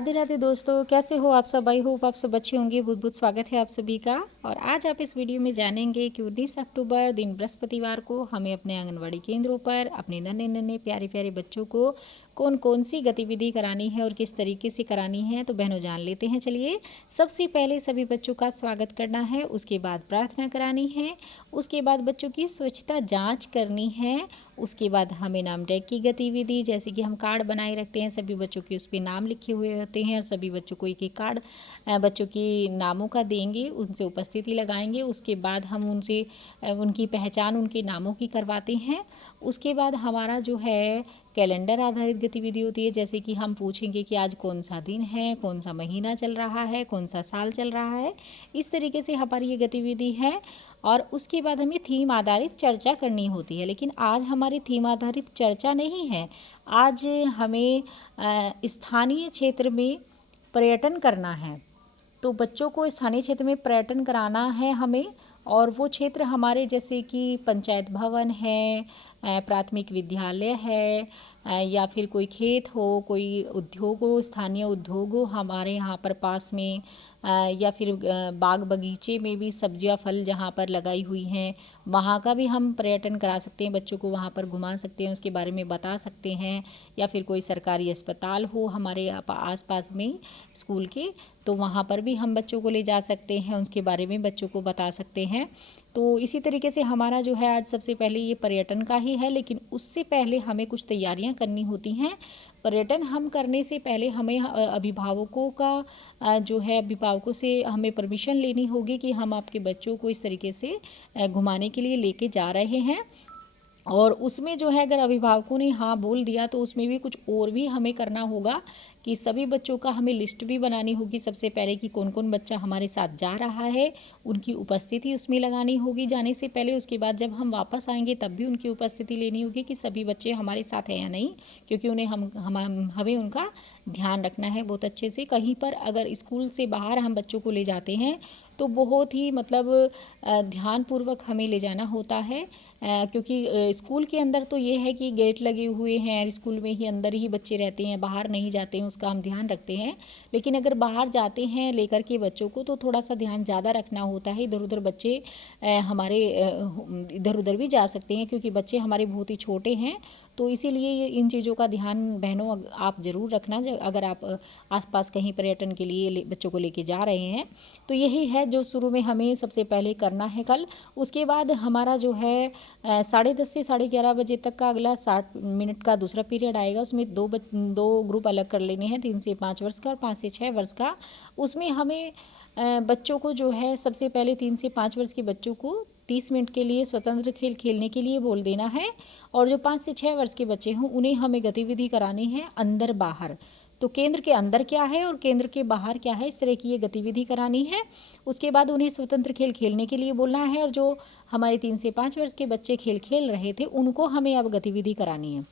राधे राधे दोस्तों, कैसे हो आप सब। आई होप आप सब अच्छे होंगे। बहुत बहुत स्वागत है आप सभी का। और आज आप इस वीडियो में जानेंगे कि 19 अक्टूबर दिन बृहस्पतिवार को हमें अपने आंगनवाड़ी केंद्रों पर अपने नन्हे नन्हे प्यारे प्यारे बच्चों को कौन कौन सी गतिविधि करानी है और किस तरीके से करानी है। तो बहनों जान लेते हैं। चलिए, सबसे पहले सभी बच्चों का स्वागत करना है, उसके बाद प्रार्थना करानी है, उसके बाद बच्चों की स्वच्छता जाँच करनी है, उसके बाद हमें नाम टैग की गतिविधि, जैसे कि हम कार्ड बनाए रखते हैं सभी बच्चों के, उस पर नाम लिखे हुए होते हैं और सभी बच्चों को एक एक कार्ड बच्चों की नामों का देंगे, उनसे उपस्थिति लगाएंगे। उसके बाद हम उनसे उनकी पहचान उनके नामों की करवाते हैं। उसके बाद हमारा जो है कैलेंडर आधारित गतिविधि होती है, जैसे कि हम पूछेंगे कि आज कौन सा दिन है, कौन सा महीना चल रहा है, कौन सा साल चल रहा है। इस तरीके से हमारी ये गतिविधि है। और उसके बाद हमें थीम आधारित चर्चा करनी होती है, लेकिन आज हमारी थीम आधारित चर्चा नहीं है। आज हमें स्थानीय क्षेत्र में पर्यटन करना है। तो बच्चों को स्थानीय क्षेत्र में पर्यटन कराना है हमें। और वो क्षेत्र हमारे जैसे कि पंचायत भवन है, प्राथमिक विद्यालय है, या फिर कोई खेत हो, कोई उद्योग हो, स्थानीय उद्योग हो हमारे यहाँ पर पास में, या फिर बाग बगीचे में भी सब्जियां फल जहाँ पर लगाई हुई हैं वहाँ का भी हम पर्यटन करा सकते हैं। बच्चों को वहाँ पर घुमा सकते हैं, उसके बारे में बता सकते हैं। या फिर कोई सरकारी अस्पताल हो हमारे आस पास में स्कूल के, तो वहाँ पर भी हम बच्चों को ले जा सकते हैं, उसके बारे में बच्चों को बता सकते हैं। तो इसी तरीके से हमारा जो है आज सबसे पहले ये पर्यटन का ही है, लेकिन उससे पहले हमें कुछ तैयारियां करनी होती हैं। पर्यटन हम करने से पहले हमें अभिभावकों का जो है अभिभावकों से हमें परमिशन लेनी होगी कि हम आपके बच्चों को इस तरीके से घुमाने के लिए लेके जा रहे हैं। और उसमें जो है अगर अभिभावकों ने हाँ बोल दिया तो उसमें भी कुछ और भी हमें करना होगा कि सभी बच्चों का हमें लिस्ट भी बनानी होगी सबसे पहले कि कौन कौन बच्चा हमारे साथ जा रहा है, उनकी उपस्थिति उसमें लगानी होगी जाने से पहले। उसके बाद जब हम वापस आएंगे तब भी उनकी उपस्थिति लेनी होगी कि सभी बच्चे हमारे साथ हैं या नहीं, क्योंकि उन्हें हमें उनका ध्यान रखना है बहुत अच्छे से। कहीं पर अगर स्कूल से बाहर हम बच्चों को ले जाते हैं तो बहुत ही मतलब ध्यानपूर्वक हमें ले जाना होता है, क्योंकि स्कूल के अंदर तो ये है कि गेट लगे हुए हैं, स्कूल में ही अंदर ही बच्चे रहते हैं, बाहर नहीं जाते हैं, उसका हम ध्यान रखते हैं। लेकिन अगर बाहर जाते हैं लेकर के बच्चों को तो थोड़ा सा ध्यान ज़्यादा रखना होता है। इधर उधर बच्चे हमारे इधर उधर भी जा सकते हैं, क्योंकि बच्चे हमारे बहुत ही छोटे हैं। तो इसीलिए इन चीज़ों का ध्यान बहनों आप ज़रूर रखना अगर आप आसपास कहीं पर्यटन के लिए बच्चों को लेके जा रहे हैं। तो यही है जो शुरू में हमें सबसे पहले करना है कल। उसके बाद हमारा जो है 10:30 से 11:30 बजे तक का अगला 60 मिनट का दूसरा पीरियड आएगा। उसमें दो ग्रुप अलग कर लेने हैं, 3 से 5 वर्ष का और 5 से 6 वर्ष का। उसमें हमें बच्चों को जो है सबसे पहले 3 से 5 वर्ष के बच्चों को 30 मिनट के लिए स्वतंत्र खेल खेलने के लिए बोल देना है। और जो 5 से 6 वर्ष के बच्चे हों उन्हें हमें गतिविधि करानी है अंदर बाहर। तो केंद्र के अंदर क्या है और केंद्र के बाहर क्या है, इस तरह की ये गतिविधि करानी है। उसके बाद उन्हें स्वतंत्र खेल खेलने के लिए बोलना है। और जो हमारे 3 से 5 वर्ष के बच्चे खेल खेल रहे थे उनको हमें अब गतिविधि करानी है।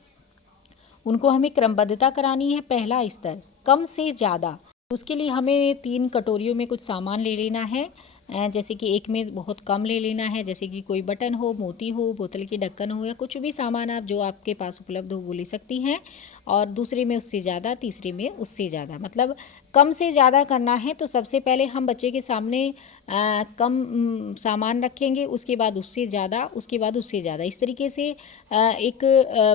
उनको हमें क्रमबद्धता करानी है। पहला स्तर कम से ज़्यादा, उसके लिए हमें 3 कटोरियों में कुछ सामान ले लेना है। जैसे कि एक में बहुत कम ले लेना है, जैसे कि कोई बटन हो, मोती हो, बोतल की ढक्कन हो, या कुछ भी सामान आप जो आपके पास उपलब्ध हो वो ले सकती हैं। और दूसरे में उससे ज़्यादा, तीसरे में उससे ज़्यादा, मतलब कम से ज़्यादा करना है। तो सबसे पहले हम बच्चे के सामने कम सामान रखेंगे, उसके बाद उससे ज़्यादा, उसके बाद उससे ज़्यादा। इस तरीके से एक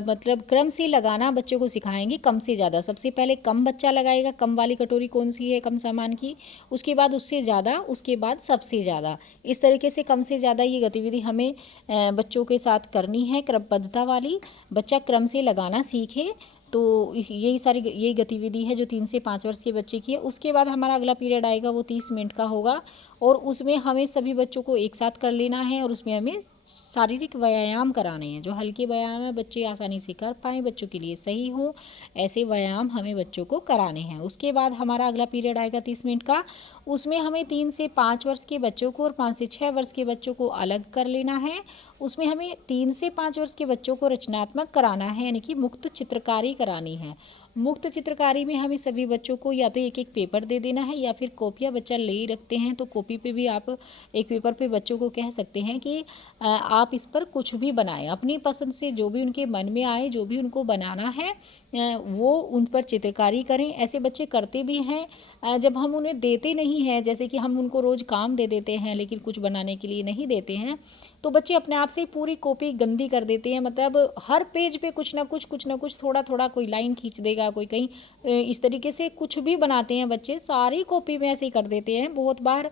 मतलब क्रम से लगाना बच्चों को सिखाएंगे, कम से ज़्यादा। सबसे पहले कम बच्चा लगाएगा, कम वाली कटोरी कौन सी है कम सामान की, उसके बाद उससे ज़्यादा, उसके बाद सबसे ज़्यादा। इस तरीके से कम से ज़्यादा ये गतिविधि हमें बच्चों के साथ करनी है, क्रमबद्धता वाली। बच्चा क्रम से लगाना सीखे। तो यही गतिविधि है जो 3 से 5 वर्ष के बच्चे की है। उसके बाद हमारा अगला पीरियड आएगा, वो 30 मिनट का होगा। और उसमें हमें सभी बच्चों को एक साथ कर लेना है और उसमें हमें शारीरिक व्यायाम कराने हैं। जो हल्के व्यायाम है बच्चे आसानी से कर पाएँ, बच्चों के लिए सही हो, ऐसे व्यायाम हमें बच्चों को कराने हैं। उसके बाद हमारा अगला पीरियड आएगा 30 मिनट का। उसमें हमें 3 से 5 वर्ष के बच्चों को और 5 से 6 वर्ष के बच्चों को अलग कर लेना है। उसमें हमें 3 से 5 वर्ष के बच्चों को रचनात्मक कराना है, यानी कि मुक्त चित्रकारी करानी है। मुक्त चित्रकारी में हमें सभी बच्चों को या तो एक एक पेपर दे देना है, या फिर कॉपियाँ बच्चा ले ही रखते हैं तो कॉपी पे भी आप एक पेपर पे बच्चों को कह सकते हैं कि आप इस पर कुछ भी बनाएं, अपनी पसंद से जो भी उनके मन में आए, जो भी उनको बनाना है वो उन पर चित्रकारी करें। ऐसे बच्चे करते भी हैं। जब हम उन्हें देते नहीं हैं, जैसे कि हम उनको रोज़ काम दे देते हैं लेकिन कुछ बनाने के लिए नहीं देते हैं, तो बच्चे अपने आप से ही पूरी कॉपी गंदी कर देते हैं। मतलब हर पेज पे कुछ ना कुछ थोड़ा थोड़ा कोई लाइन खींच देगा, कोई कहीं इस तरीके से कुछ भी बनाते हैं बच्चे, सारी कॉपी में ऐसे ही कर देते हैं। बहुत बार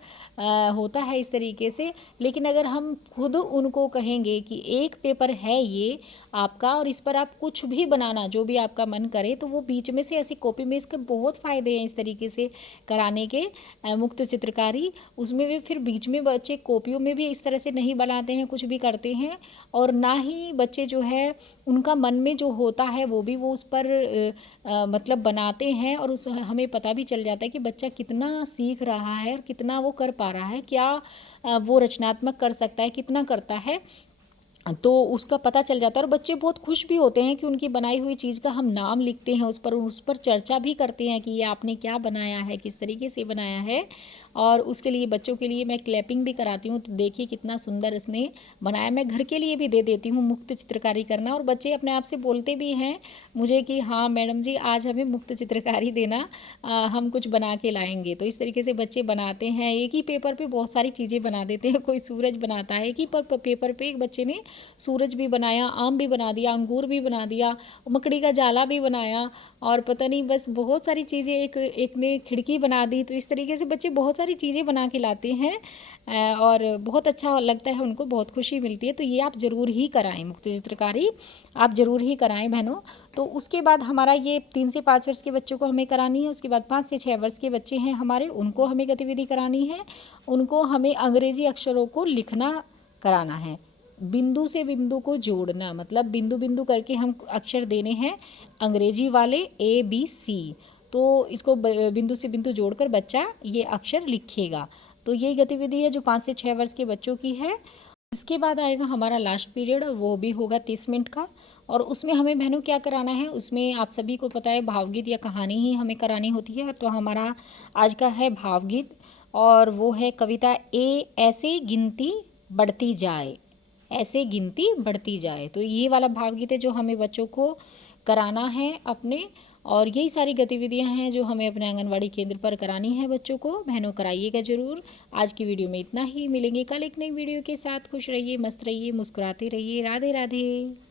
होता है इस तरीके से। लेकिन अगर हम खुद उनको कहेंगे कि एक पेपर है ये आपका और इस पर आप कुछ भी बनाना जो भी आपका मन करे, तो वो बीच में से ऐसी कॉपी में, इसके बहुत फ़ायदे हैं इस तरीके से कराने के मुक्त चित्रकारी। उसमें भी फिर बीच में बच्चे कॉपियों में भी इस तरह से नहीं बनाते हैं, कुछ भी करते हैं, और ना ही बच्चे जो है उनका मन में जो होता है वो भी वो उस पर मतलब बनाते हैं। और उस हमें पता भी चल जाता है कि बच्चा कितना सीख रहा है और कितना वो कर पा रहा है, क्या वो रचनात्मक कर सकता है, कितना करता है, तो उसका पता चल जाता है। और बच्चे बहुत खुश भी होते हैं कि उनकी बनाई हुई चीज़ का हम नाम लिखते हैं, उस पर चर्चा भी करते हैं कि ये आपने क्या बनाया है, किस तरीके से बनाया है। और उसके लिए बच्चों के लिए मैं क्लैपिंग भी कराती हूँ, तो देखिए कितना सुंदर इसने बनाया। मैं घर के लिए भी दे देती हूँ मुक्त चित्रकारी करना, और बच्चे अपने आप से बोलते भी हैं मुझे कि हाँ मैडम जी आज हमें मुक्त चित्रकारी देना, हम कुछ बना के लाएंगे। तो इस तरीके से बच्चे बनाते हैं, एक ही पेपर पे बहुत सारी चीज़ें बना देते हैं। कोई सूरज बनाता है, एक ही पेपर पे एक बच्चे ने सूरज भी बनाया, आम भी बना दिया, अंगूर भी बना दिया, मकड़ी का जाला भी बनाया, और पता नहीं बस बहुत सारी चीज़ें, एक ने खिड़की बना दी। तो इस तरीके से बच्चे बहुत सारी चीज़ें बना के लाते हैं और बहुत अच्छा लगता है, उनको बहुत खुशी मिलती है। तो ये आप ज़रूर ही कराएं, मुक्त चित्रकारी आप ज़रूर ही कराएं बहनों। तो उसके बाद हमारा ये 3 से 5 वर्ष के बच्चों को हमें करानी है। उसके बाद 5 से 6 वर्ष के बच्चे हैं हमारे, उनको हमें गतिविधि करानी है। उनको हमें अंग्रेजी अक्षरों को लिखना कराना है, बिंदु से बिंदु को जोड़ना, मतलब बिंदु बिंदु करके हम अक्षर देने हैं अंग्रेजी वाले ABC। तो इसको बिंदु से बिंदु जोड़कर बच्चा ये अक्षर लिखेगा। तो ये गतिविधि है जो 5 से 6 वर्ष के बच्चों की है। इसके बाद आएगा हमारा लास्ट पीरियड, और वो भी होगा 30 मिनट का। और उसमें हमें बहनों क्या कराना है, उसमें आप सभी को पता है भावगीत या कहानी ही हमें करानी होती है। तो हमारा आज का है भावगीत, और वो है कविता ऐसे गिनती बढ़ती जाए, ऐसे गिनती बढ़ती जाए। तो ये वाला भावगीत है जो हमें बच्चों को कराना है अपने। और यही सारी गतिविधियां हैं जो हमें अपने आंगनवाड़ी केंद्र पर करानी है बच्चों को। बहनों कराइएगा ज़रूर। आज की वीडियो में इतना ही, मिलेंगे कल एक नई वीडियो के साथ। खुश रहिए, मस्त रहिए, मुस्कुराते रहिए। राधे राधे।